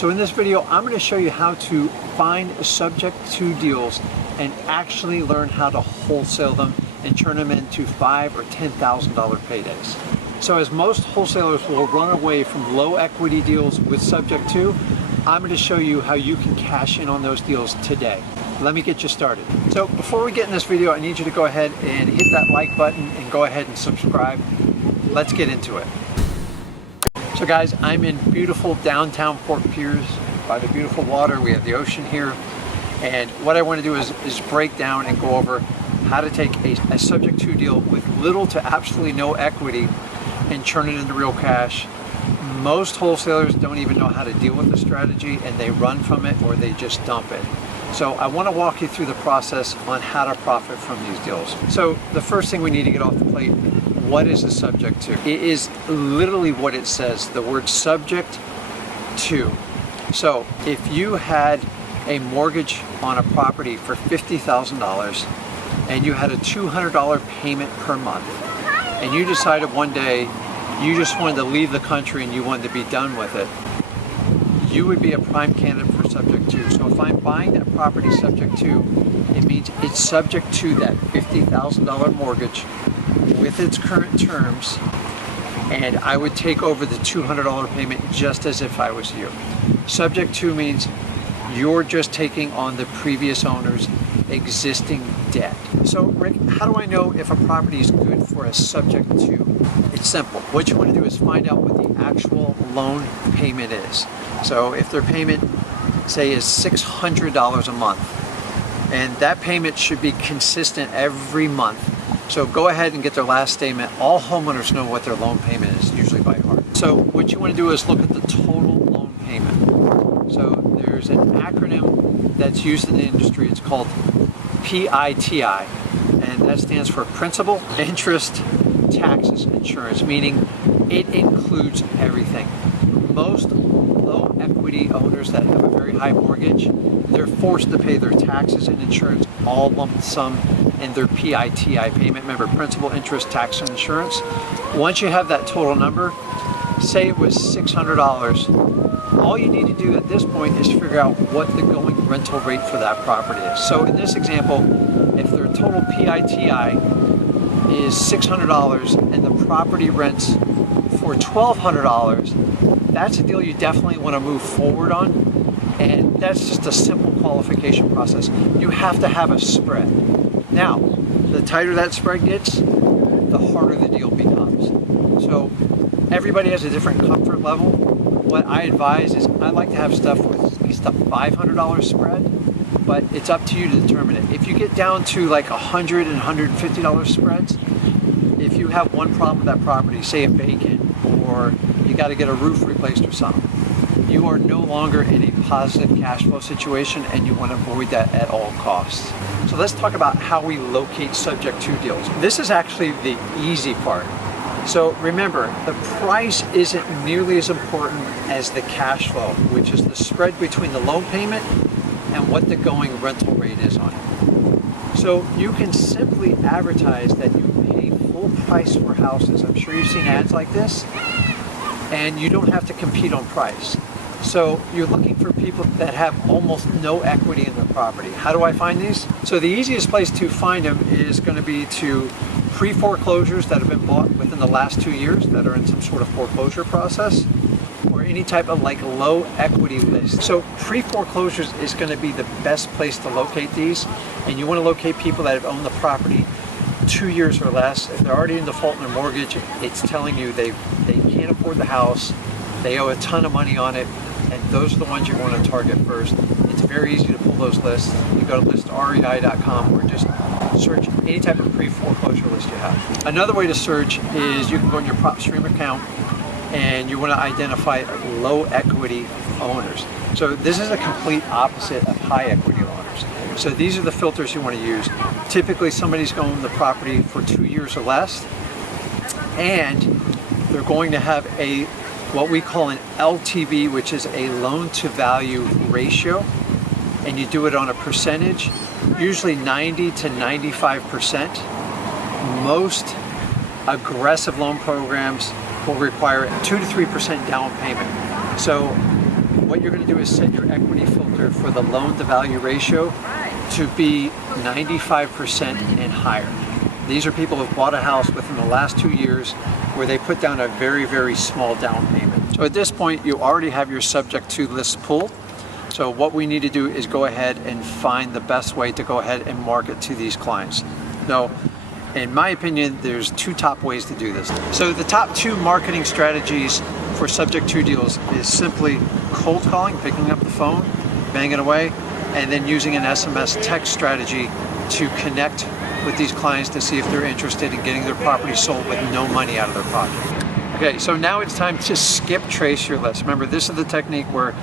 So in this video, I'm going to show you how to find subject to deals and actually learn how to wholesale them and turn them into $5,000 or $10,000 paydays. So as most wholesalers will run away from low equity deals with subject to, I'm going to show you how you can cash in on those deals today. Let me get you started. So before we get in this video, I need you to go ahead and hit that like button and go ahead and subscribe. Let's get into it. So guys, I'm in beautiful downtown Fort Pierce by the beautiful water. We have the ocean here. And what I want to do is break down and go over how to take a subject to deal with little to absolutely no equity and turn it into real cash. Most wholesalers don't even know how to deal with the strategy and they run from it or they just dump it. So I want to walk you through the process on how to profit from these deals. So the first thing we need to get off the plate, what is a subject to? It is literally what it says, the word subject to. So if you had a mortgage on a property for $50,000 and you had a $200 payment per month, and you decided one day you just wanted to leave the country and you wanted to be done with it, you would be a prime candidate for subject to. So if I'm buying that property subject to, it means it's subject to that $50,000 mortgage with its current terms, and I would take over the $200 payment just as if I was you. Subject to means you're just taking on the previous owner's existing debt. So Rick, how do I know if a property is good for a subject to? It's simple. What you want to do is find out what the actual loan payment is. So if their payment, say, is $600 a month, and that payment should be consistent every month. So go ahead and get their last statement. All homeowners know what their loan payment is, usually by heart. So what you want to do is look at the total loan payment. So there's an acronym that's used in the industry. It's called PITI, and that stands for principal, interest, taxes, insurance, meaning it includes everything. Most low equity owners that have a very high mortgage, they're forced to pay their taxes and insurance all lump sum in their PITI payment. Remember, principal, interest, tax, and insurance. Once you have that total number, say it was $600, all you need to do at this point is figure out what the going rental rate for that property is. So in this example, if their total PITI is $600 and the property rents for $1,200, that's a deal you definitely want to move forward on. And that's just a simple qualification process. You have to have a spread. Now, the tighter that spread gets, the harder the deal becomes. So everybody has a different comfort level. What I advise is I like to have stuff with at least a $500 spread, but it's up to you to determine it. If you get down to like $100 and $150 spreads, if you have one problem with that property, say a vacant, or you got to get a roof replaced or something, you are no longer in a positive cash flow situation and you want to avoid that at all costs. So let's talk about how we locate subject to deals. This is actually the easy part. So remember, the price isn't nearly as important as the cash flow, which is the spread between the loan payment and what the going rental rate is on it. So you can simply advertise that you pay full price for houses. I'm sure you've seen ads like this, and you don't have to compete on price. So you're looking for people that have almost no equity in their property. How do I find these? So the easiest place to find them is going to be to pre-foreclosures that have been bought within the last 2 years that are in some sort of foreclosure process, or any type of like low equity list. So pre-foreclosures is going to be the best place to locate these, and you want to locate people that have owned the property 2 years or less. If they're already in default in their mortgage, it's telling you they can't afford the house, they owe a ton of money on it, and those are the ones you want to target first. It's very easy to pull those lists. You go to listrei.com or just search any type of pre-foreclosure list you have. Another way to search is you can go in your PropStream account and you want to identify low equity owners. So this is a complete opposite of high equity owners. So these are the filters you want to use. Typically somebody's going to the property for 2 years or less, and they're going to have what we call an LTV, which is a loan to value ratio, and you do it on a percentage, usually 90 to 95%. Most aggressive loan programs will require a 2 to 3% down payment. So what you're going to do is set your equity filter for the loan to value ratio to be 95% and higher. These are people who've bought a house within the last 2 years where they put down a very, very small down payment. So at this point, you already have your subject to list pulled. So what we need to do is go ahead and find the best way to go ahead and market to these clients. Now, in my opinion, there's 2 top ways to do this. So the top 2 marketing strategies for subject to deals is simply cold calling, picking up the phone, banging away, and then using an SMS text strategy to connect with these clients to see if they're interested in getting their property sold with no money out of their pocket. Okay, so now it's time to skip trace your list. Remember, this is the technique where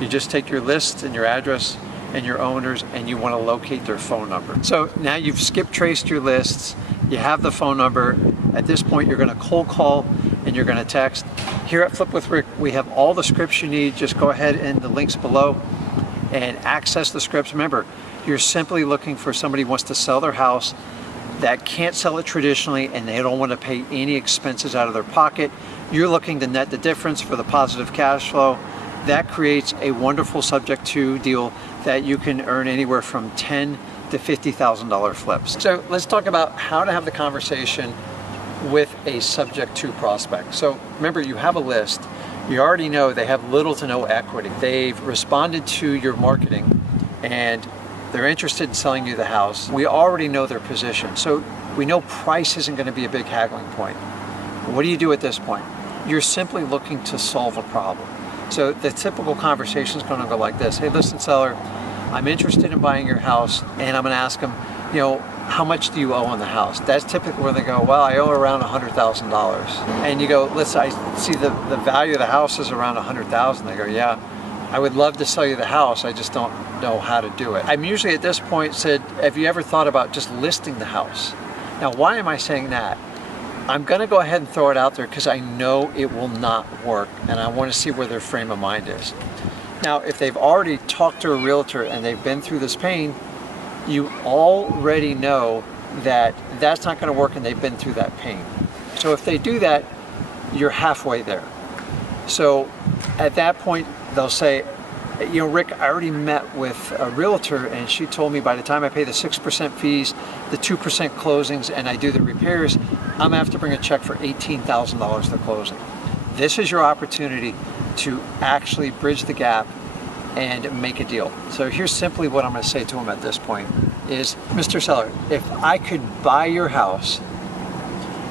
you just take your list and your address and your owners and you want to locate their phone number. So now you've skip traced your lists, you have the phone number. At this point, you're going to cold call and you're going to text. Here at Flip with Rick, we have all the scripts you need. Just go ahead and the links below and access the scripts. Remember, you're simply looking for somebody who wants to sell their house that can't sell it traditionally and they don't want to pay any expenses out of their pocket. You're looking to net the difference for the positive cash flow. That creates a wonderful subject to deal that you can earn anywhere from $10,000 to $50,000 flips. So let's talk about how to have the conversation with a subject to prospect. So remember, you have a list. You already know they have little to no equity. They've responded to your marketing and they're interested in selling you the house. We already know their position. So we know price isn't going to be a big haggling point. What do you do at this point? You're simply looking to solve a problem. So the typical conversation is going to go like this. Hey, listen, seller, I'm interested in buying your house, and I'm going to ask them, how much do you owe on the house? That's typically where they go, well, I owe around $100,000. And you go, listen, I see the value of the house is around $100,000. They go, yeah, I would love to sell you the house. I just don't know how to do it. I'm usually at this point said, have you ever thought about just listing the house? Now, why am I saying that? I'm going to go ahead and throw it out there because I know it will not work and I want to see where their frame of mind is. Now, if they've already talked to a realtor and they've been through this pain, you already know that that's not going to work and they've been through that pain. So if they do that, you're halfway there. So at that point, they'll say, Rick, I already met with a realtor and she told me by the time I pay the 6% fees, the 2% closings, and I do the repairs, I'm gonna have to bring a check for $18,000 to closing. This is your opportunity to actually bridge the gap and make a deal. So here's simply what I'm gonna say to him at this point is, Mr. Seller, if I could buy your house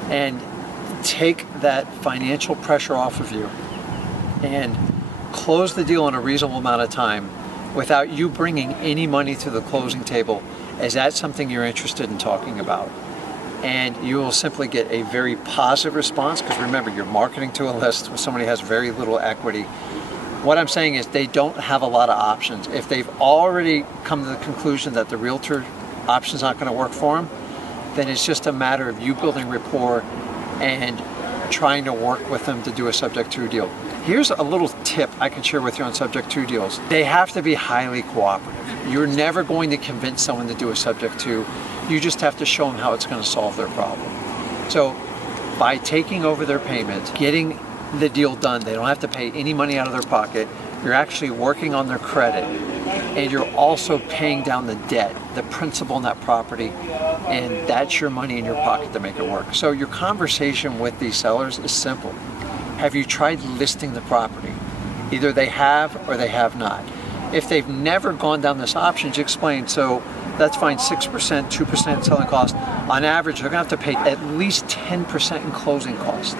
and take that financial pressure off of you and close the deal in a reasonable amount of time without you bringing any money to the closing table, is that something you're interested in talking about? And you will simply get a very positive response because remember, you're marketing to a list where somebody has very little equity. What I'm saying is they don't have a lot of options. If they've already come to the conclusion that the realtor option's not going to work for them, then it's just a matter of you building rapport and trying to work with them to do a subject to deal. Here's a little tip I can share with you on subject to deals. They have to be highly cooperative. You're never going to convince someone to do a subject to. You just have to show them how it's going to solve their problem. So by taking over their payment, getting the deal done, they don't have to pay any money out of their pocket. You're actually working on their credit and you're also paying down the debt, the principal in that property, and that's your money in your pocket to make it work. So your conversation with these sellers is simple. Have you tried listing the property? Either they have or they have not. If they've never gone down this option, you explain, so that's fine, 6%, 2% selling cost. On average, they're gonna have to pay at least 10% in closing costs.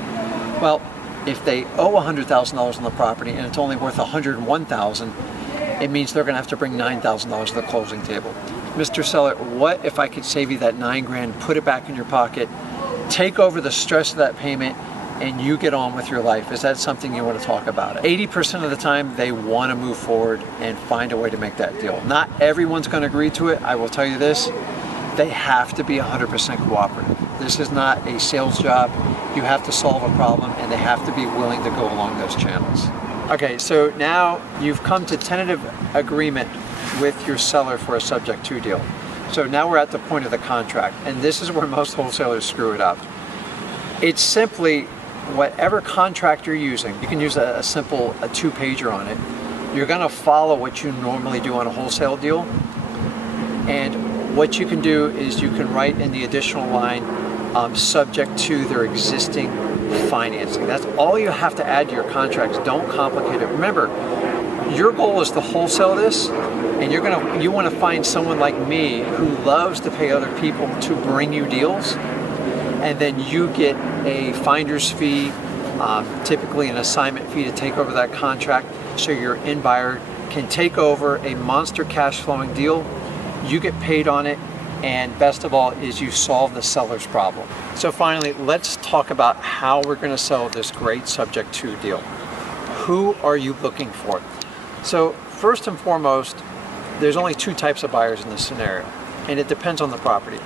Well, if they owe $100,000 on the property and it's only worth $101,000, it means they're gonna have to bring $9,000 to the closing table. Mr. Seller, what if I could save you that $9,000, put it back in your pocket, take over the stress of that payment, and you get on with your life? Is that something you want to talk about? 80% of the time, they want to move forward and find a way to make that deal. Not everyone's going to agree to it. I will tell you this, they have to be 100% cooperative. This is not a sales job. You have to solve a problem and they have to be willing to go along those channels. Okay, so now you've come to tentative agreement with your seller for a subject to deal. So now we're at the point of the contract, and this is where most wholesalers screw it up. It's simply whatever contract you're using. You can use a simple 2-pager on it. You're gonna follow what you normally do on a wholesale deal. And what you can do is you can write in the additional line, subject to their existing financing. That's all you have to add to your contracts. Don't complicate it. Remember, your goal is to wholesale this, and you want to find someone like me who loves to pay other people to bring you deals, and then you get a finder's fee, typically an assignment fee to take over that contract, so your end buyer can take over a monster cash flowing deal. You get paid on it, and best of all is you solve the seller's problem. So finally, let's talk about how we're going to sell this great subject to deal. Who are you looking for? So first and foremost, there's only two types of buyers in this scenario, and it depends on the property.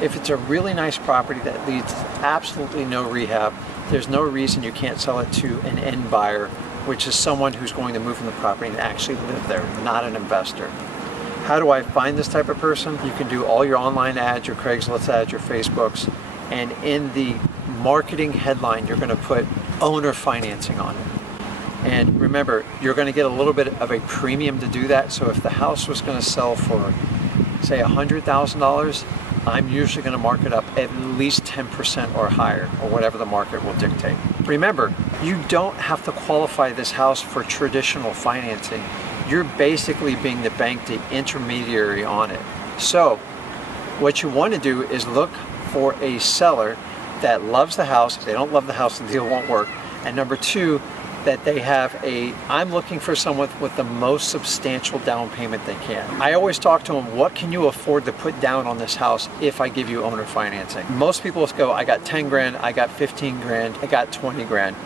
If it's a really nice property that needs absolutely no rehab, there's no reason you can't sell it to an end buyer, which is someone who's going to move in the property and actually live there, not an investor. How do I find this type of person? You can do all your online ads, your Craigslist ads, your Facebooks, and in the marketing headline, you're going to put owner financing on it. And remember, you're going to get a little bit of a premium to do that. So if the house was going to sell for, say, $100,000, I'm usually going to mark it up at least 10% or higher, or whatever the market will dictate. Remember, you don't have to qualify this house for traditional financing. You're basically being the bank, the intermediary on it. So what you want to do is look for a seller that loves the house. If they don't love the house, the deal won't work. And number two, that they have I'm looking for someone with the most substantial down payment they can. I always talk to them, what can you afford to put down on this house if I give you owner financing? Most people go, I got 10 grand, I got 15 grand, I got 20 grand.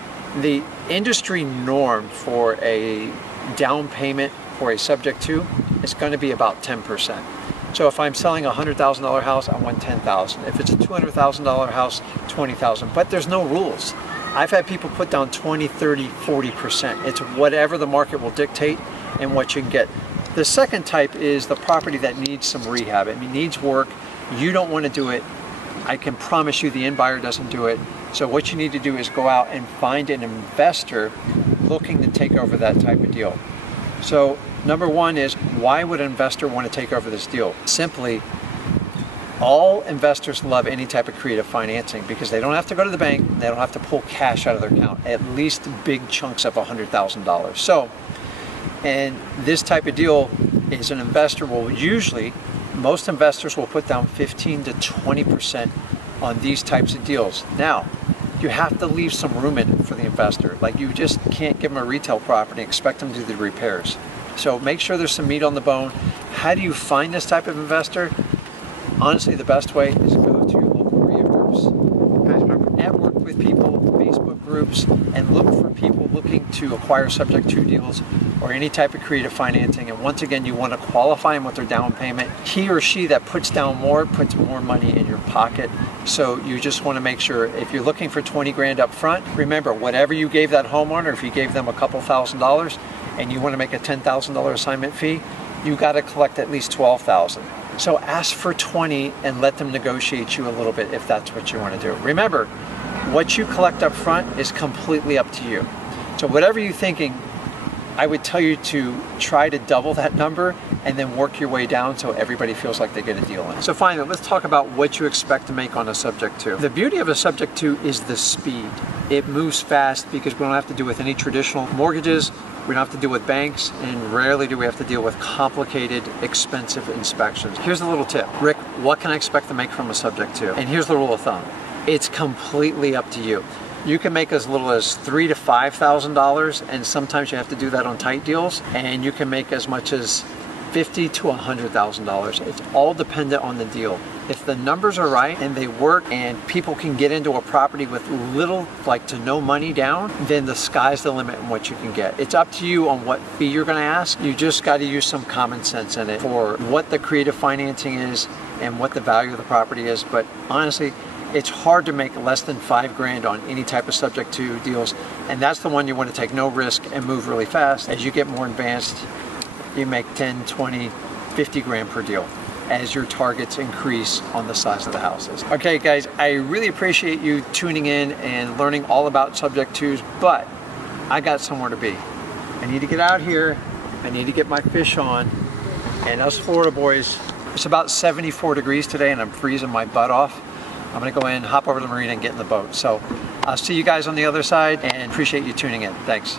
The industry norm for a down payment for a subject to is going to be about 10%. So if I'm selling a $100,000 house, I want $10,000. If it's a $200,000 house, $20,000. But there's no rules. I've had people put down 20, 30, 40%. It's whatever the market will dictate and what you can get. The second type is the property that needs some rehab. It needs work. You don't want to do it. I can promise you the end buyer doesn't do it. So what you need to do is go out and find an investor looking to take over that type of deal. So number one is, why would an investor want to take over this deal? Simply, all investors love any type of creative financing because they don't have to go to the bank, they don't have to pull cash out of their account, at least big chunks of $100,000. So, and this type of deal is an investor will usually, most investors will put down 15 to 20% on these types of deals. Now, you have to leave some room in it for the investor. Like, you just can't give them a retail property and expect them to do the repairs. So make sure there's some meat on the bone. How do you find this type of investor? Honestly, the best way is to go to your local REIA groups, network with people, Facebook groups, and look for people looking to acquire subject to deals or any type of creative financing. And once again, you want to qualify them with their down payment. He or she that puts down more puts more money in your pocket. So you just want to make sure, if you're looking for 20 grand up front, remember, whatever you gave that homeowner, if you gave them a couple $1,000s and you want to make a $10,000 assignment fee, you got to collect at least $12,000. So ask for 20 and let them negotiate you a little bit if that's what you want to do. Remember, what you collect up front is completely up to you. So whatever you're thinking, I would tell you to try to double that number and then work your way down so everybody feels like they get a deal in it. So finally, let's talk about what you expect to make on a subject to. The beauty of a subject to is the speed. It moves fast because we don't have to do with any traditional mortgages. We don't have to deal with banks, and rarely do we have to deal with complicated, expensive inspections. Here's a little tip. Rick, what can I expect to make from a subject to? And here's the rule of thumb. It's completely up to you. You can make as little as $3,000 to $5,000, and sometimes you have to do that on tight deals, and you can make as much as $50,000 to $100,000. It's all dependent on the deal. If the numbers are right and they work and people can get into a property with little, like to no money down, then the sky's the limit on what you can get. It's up to you on what fee you're going to ask. You just got to use some common sense in it for what the creative financing is and what the value of the property is. But honestly, it's hard to make less than 5 grand on any type of subject to deals. And that's the one you want to take no risk and move really fast. As you get more advanced, you make 10, 20, 50 grand per deal as your targets increase on the size of the houses. Okay guys, I really appreciate you tuning in and learning all about subject tos, but I got somewhere to be. I need to get out here I need to get my fish on. And us Florida boys, it's about 74 degrees today and I'm freezing my butt off. I'm gonna go in, hop over to the marina and get in the boat. So I'll see you guys on the other side and appreciate you tuning in. Thanks.